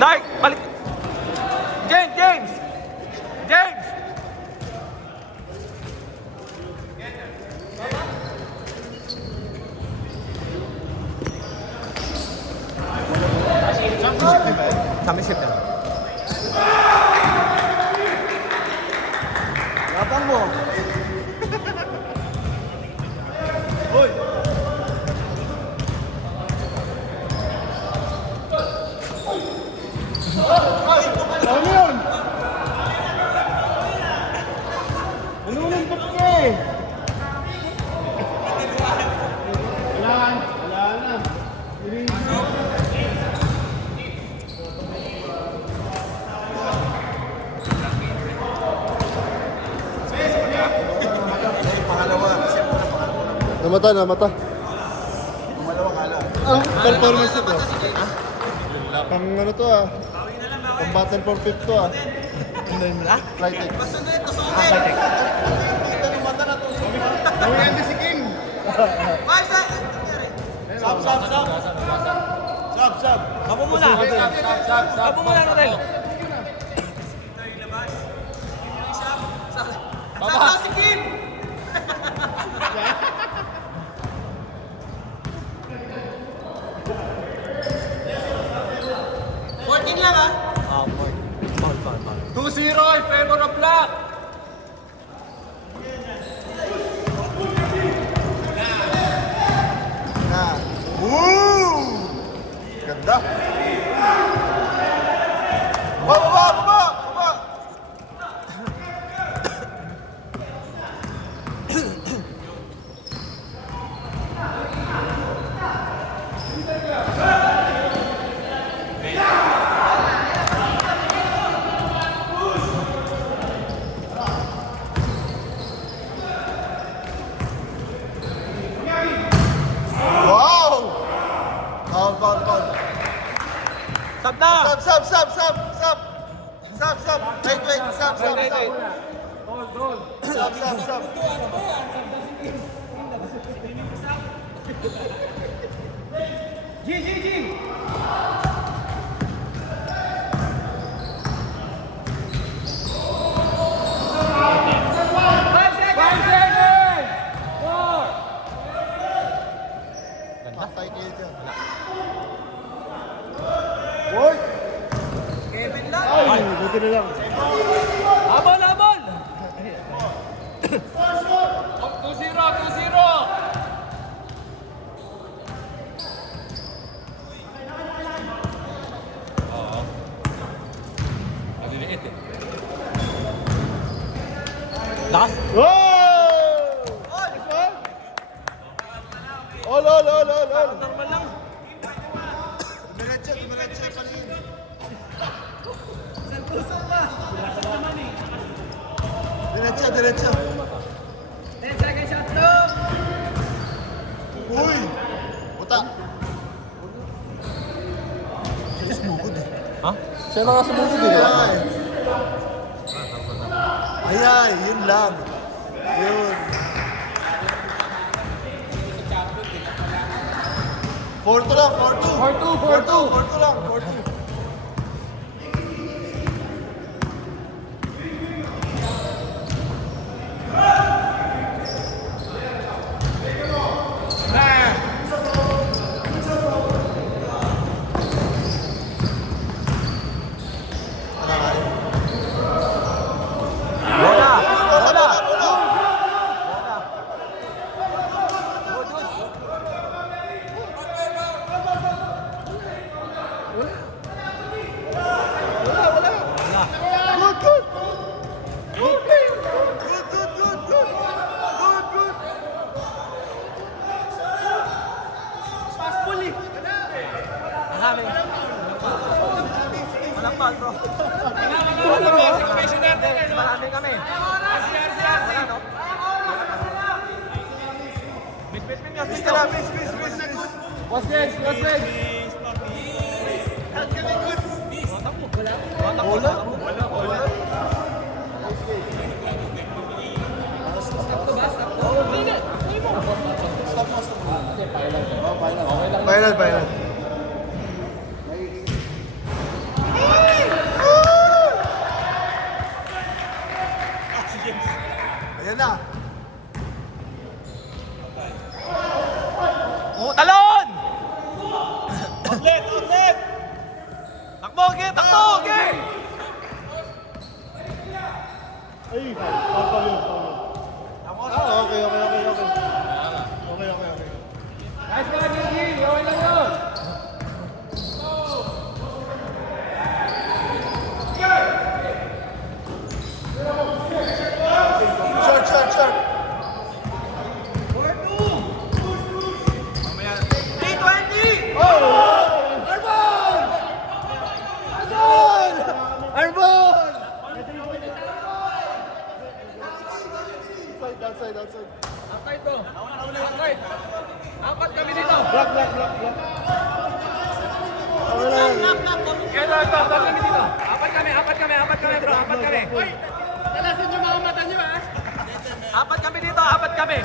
Dark, balik. James, James! James! Championship na. Lapang mo. Hoy! Ano yun? Naluluntot ka eh. Wala na. Namata. Pangalawa kala. Performance ito. Pang ano to ah. Pang battle for fifth to ah. Flytex. Flytex. Nawin si King. Sab. Abo muna. Abo muna, Rodel. Baba. Si Kim! lang ha? Ah, Paul. 2-0 in favor of Black! Woo! Ganda! Baba! Stop na! Stop! Wait, stop! Goal. Stop! G! Patay kayo dyan. Boy! Kevin lang! Ay, buti na lang. Habol! 2-0! Oo. Naliliit eh. Lakas! All! Normal lang. Diretso kanina. Saan puso pa? Diretso. 10 seconds shot clock! Uy! Puta! Siya sumugod eh. Ha? Siya na sumugod eh. Ay, yun lang. Yun. 4-2 lang, 4-2 lang. Walang ball, bro. Marami kami. Wala, no? What's next? Final. Yan na. Oh, talon! Outlet! Outlet! Takbo, Ge! Takbo, Ge! Ay, foul yun. Okay. Nice ka lang, Gigi! Okay lang yun! Short. 320! Arbon! Outside. Outside to! Outside! Apat kami dito! Block. Okay lang. Apat kami dito! Apat kami bro! Apat kami! Hoy! Talasin yung mga mata nyo ha! Apat kami dito! Apat kami!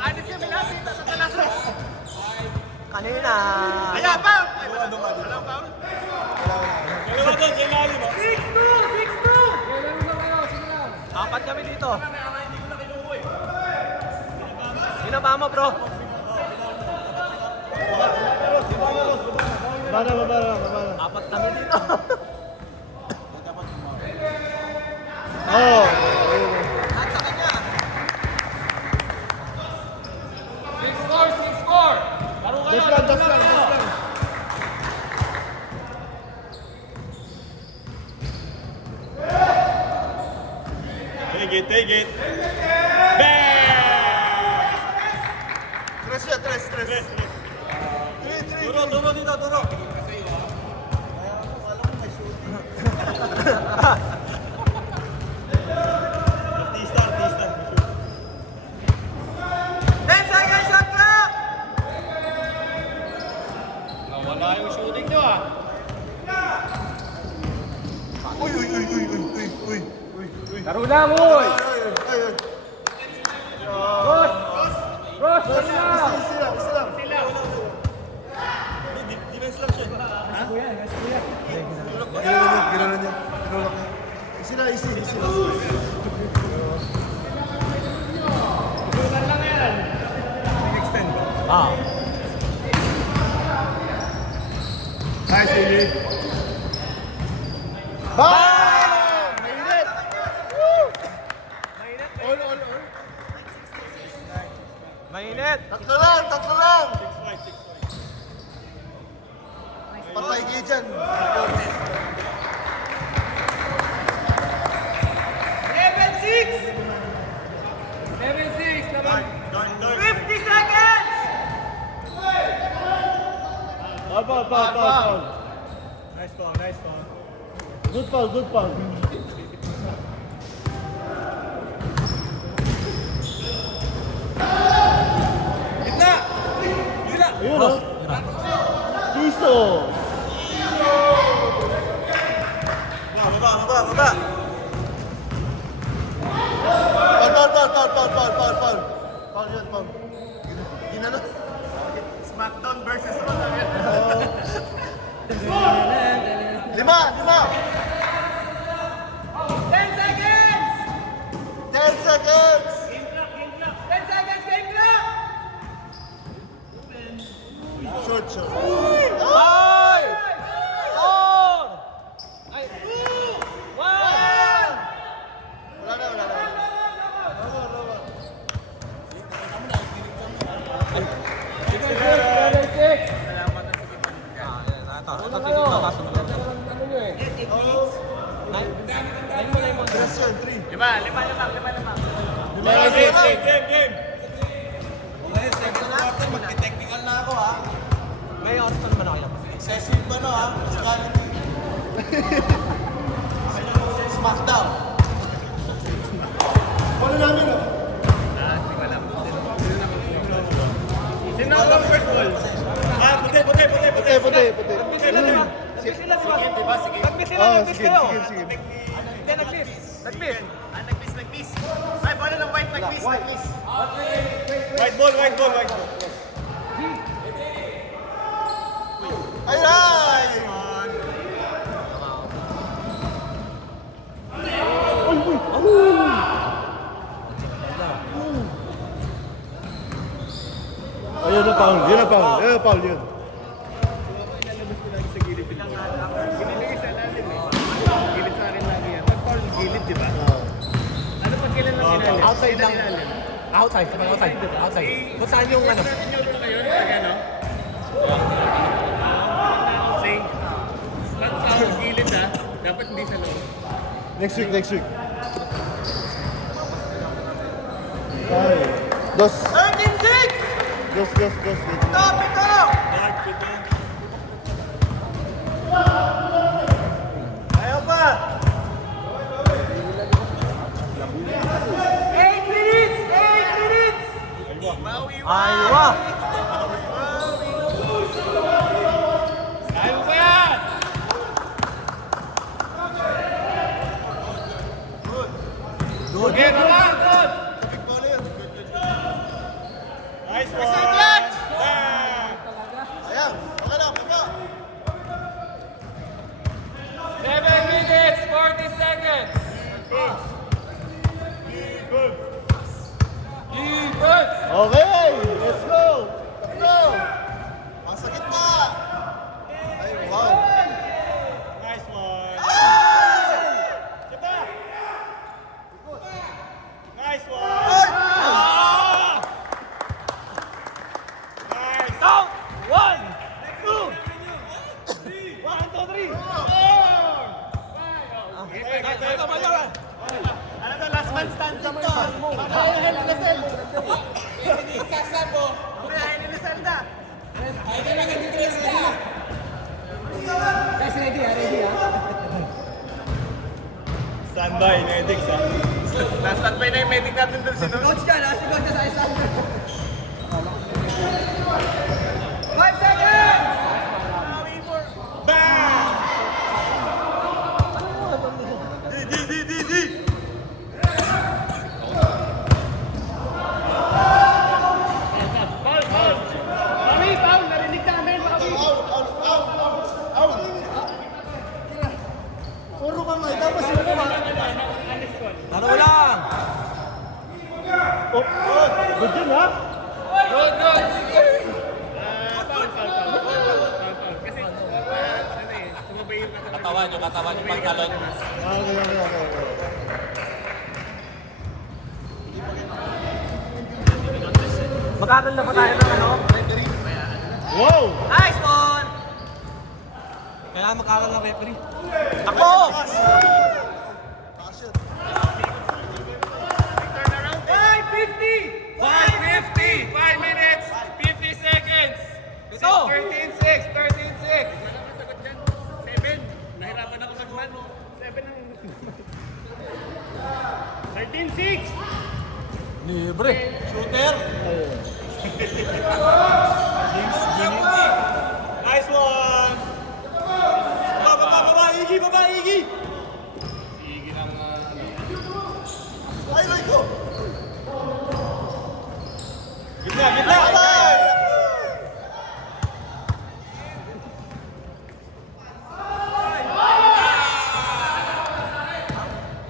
Anis kami natin! Tatalasin! Kanina! Ayan! Foul! Walang foul? Dalawa doon! Sa ilalim mo! 6-2! Apat kami dito! Binaba mo bro! Baba. Apat kami dito! Oh. Nasa kanya! 6-4! Laro kayo! Das lang. Take it. Bang! Tres. Turo dito, turo. Artista. 10 seconds shot clock! Nawala yung shooting nyo ah. Uy. Laro lang, uy! Ay. Ross! Isa lang! Defense lang siya. Ginano niya. Easy. Ah. Nice, Eli. Bang! Mainit! Woo! All. Mainit! Tatlo lang! Patay kayo dyan. 7-6 naman! 50 seconds! Foul. Nice foul. Good foul. Gitna! Ayun o. Piso. Baba. Foul. Foul. Ginano. Smackdown versus Raw. Lima. 10 seconds! 10 seconds. 10 seconds, game clock! Short. Ay! 4! Ay! 1! Wala na. Tres yan, 3. Lima. Game. Magti-technical na ako ha. May oras pa naman ako yan. Excessive ba no ha? Physicality. Smackdown. Wala namin o. Sino ang first ball? Puti. Puti. Nag-miss sila, di ba? Nag-miss Sige. kayo. Hindi, nag-miss. Nag-miss. Ay, paano ng white nag-miss? White ball. Ay! Foul yun. Ilalabas ko lagi sa gilid yung ball. Pinilagay sa lalim eh. Gilid sa akin lagi yan. Pag foul, gilid, di ba? Ano pag kailan lang ilalim? Outside lang. Kailan ilalim? Outside, sabay outside. Outside. Kung saan yung ano? Natin yung rule ngayon, pag ano? Outside. Pag foul, gilid ah. Dapat hindi sa loob. Next week. Ay. Dos. 13-6! Dos. Stop ito! Ayaw pa! 8 minutes! 8 minutes! Aywa! Ayaw pa yan! Good. Okay, good! Nice one! Ayan. Okay lang. 7 minutes, 40 seconds. Defense! Okay. Let's go. Ang sakit na. Ay, wow. Nice one! Nice one! Nice! Down! 1, 2, 1, 2, 3. Ano to? Last man standing to! Standby, medics ha? Na-standby na yung medic natin doon sino? Coach ka na, si Coach sa isang. 5 seconds! Bang! Di! Foul! Pawi, foul! Narinig namin, Pawi! Puro ka may. Tapos yung Laro lang! Oh, good yun ha? Good! Foul. Kasi, sumabay yung Katawan yung pantalon. Okay. Magkakal na ba tayo ng ano? Wow! Nice one! Kailangan magkakal ng referee. Ako! ¡550! 5 minutes, 50 seconds. Ito! 13-6, 13-6. 7. Nahirapan ako mag-man. 7 ang... 13-6! Libre. Shooter. Nice one! Baba, Iggy! Ay, like go! Gitna!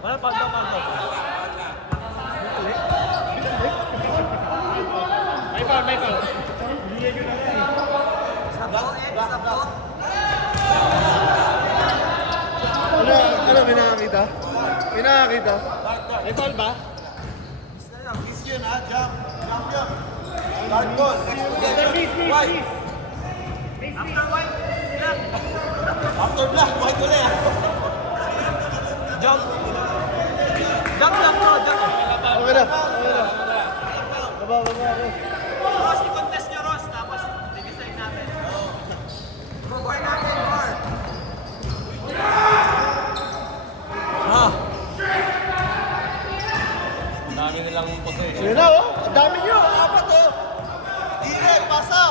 Wala pa. May foul. Ano, may nakakita? May foul ba? Kiss yun ha, jump yun. Guard ball. Please. After black, white ulit. Jump lang bro, jump. Okay na. Baba. Ross, i-contest nyo, Ross. Tapos, i-decide natin. Ang dami nilang puto eh. Yun na oh. Ang dami nyo. Apat oh. Direk, pasa.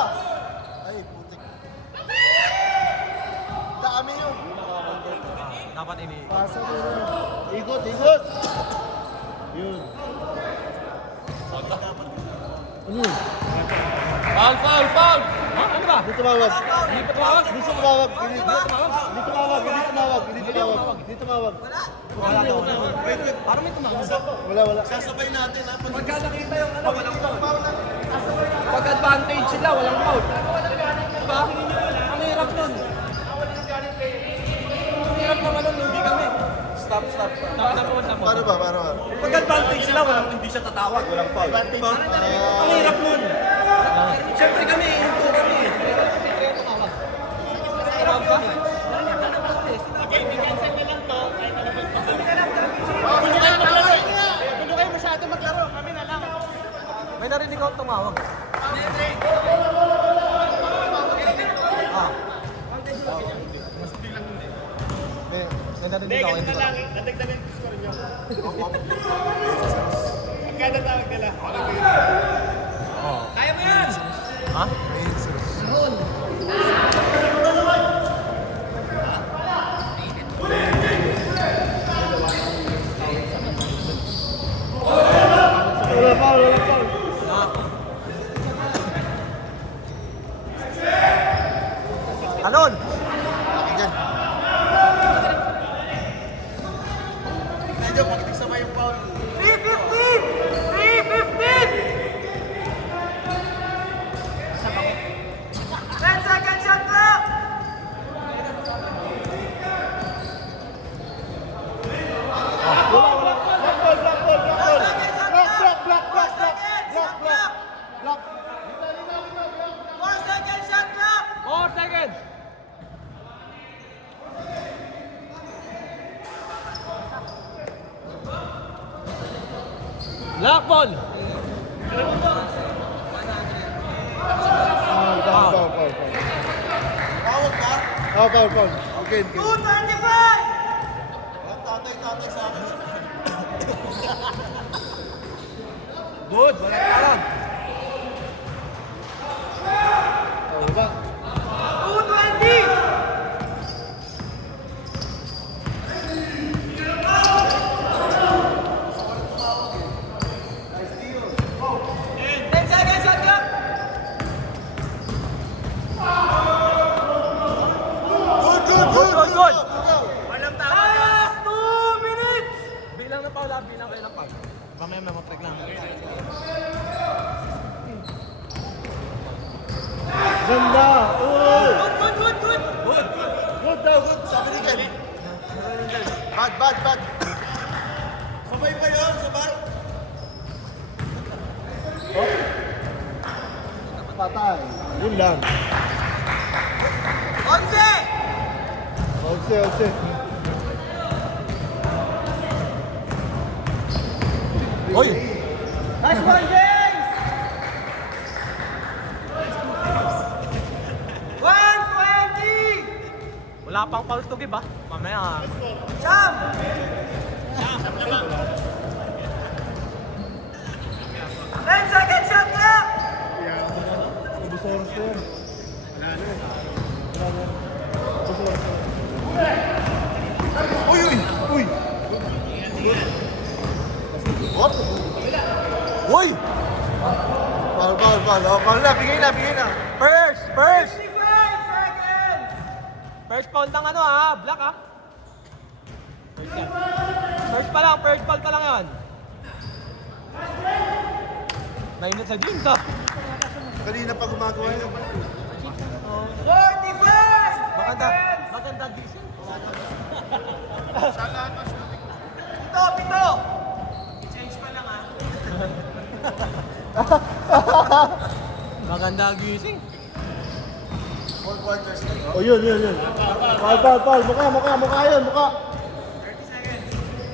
Ay, putik. Dami nyo. Dapat ini. Pasa mo na. Ikot. Yun. Ano? Foul! Ano ba? Hindi tumawag. Hindi pa tumawag? Hindi tumawag. Hindi tumawag. Wala daw. Parang may tumawag. Wala. Sasabay natin ha. Pagka nakita yung ano, walang foul. Pag advantage sila, walang foul. Stop na po. Paano ba? Pag advantage sila, hindi siya tatawag, walang foul. Diba? Ang hirap nun. Siyempre kami, hinto kami. Hindi kayo masyado maglaro. Kami na lang. May narinig ako tumawag. May narinig ako. Ganito lang. Nadagdagan yung score nyo. Pagkada tawag nila. Kaya mo yan! Ha? Wala foul. Anon! Yan. Medyo pagdating sa may foul. 10 seconds shot clock! Block. 4 seconds shot clock! 4 seconds! Lock ball! Foul. Foul. Okay. 225! Tatay sa akin. Good, wala ka lang. Wala. 220! Good! Walang tama. Last 2 minutes! Bilang na Paula, bilang kayo ng pag. Mamaya may mag-track lang. Ganda. Uy. Good! Good. Sabi ni Ken. Bad. Sabay pa yun, sabay. Patay. Yun lang. 11! 11. Hoy! Nice one, James! 120! Wala pang fouls to give, ah. Mamaya. Jump! 10 seconds shot clock! Ubus oras na yan. Uy. What? Uy! Foul na. Bigay na. First! 55 seconds! First foul ng ano, ha? Black, ha? First foul pa lang yan. Mainit sa jeans, ha? Kanina pa gumagawa yun. 45! Maganda gising. Pito! Change pa lang, ha? Maganda gising. Oh, yun. Foul. Mukha yun.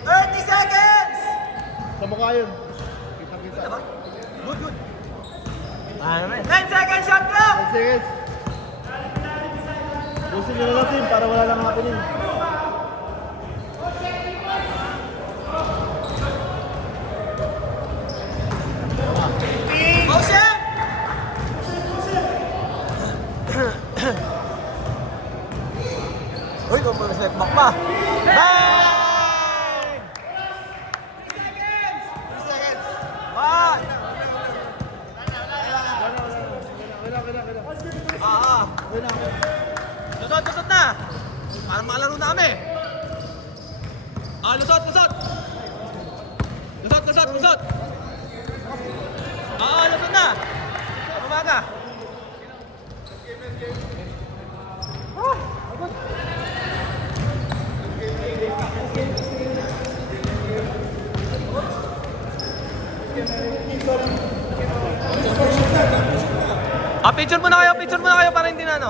30 seconds! Sa mukha yun. Good. 10 seconds shot clock! 10 seconds. Gusto nyo na lang team para wala lang happening. Motion! Uy, step back pa. Bang! 3 seconds! 1! Lusot na! Para makalaro na kami. Lusot! Lusot na! Umaga! Picture muna kayo para hindi na ano.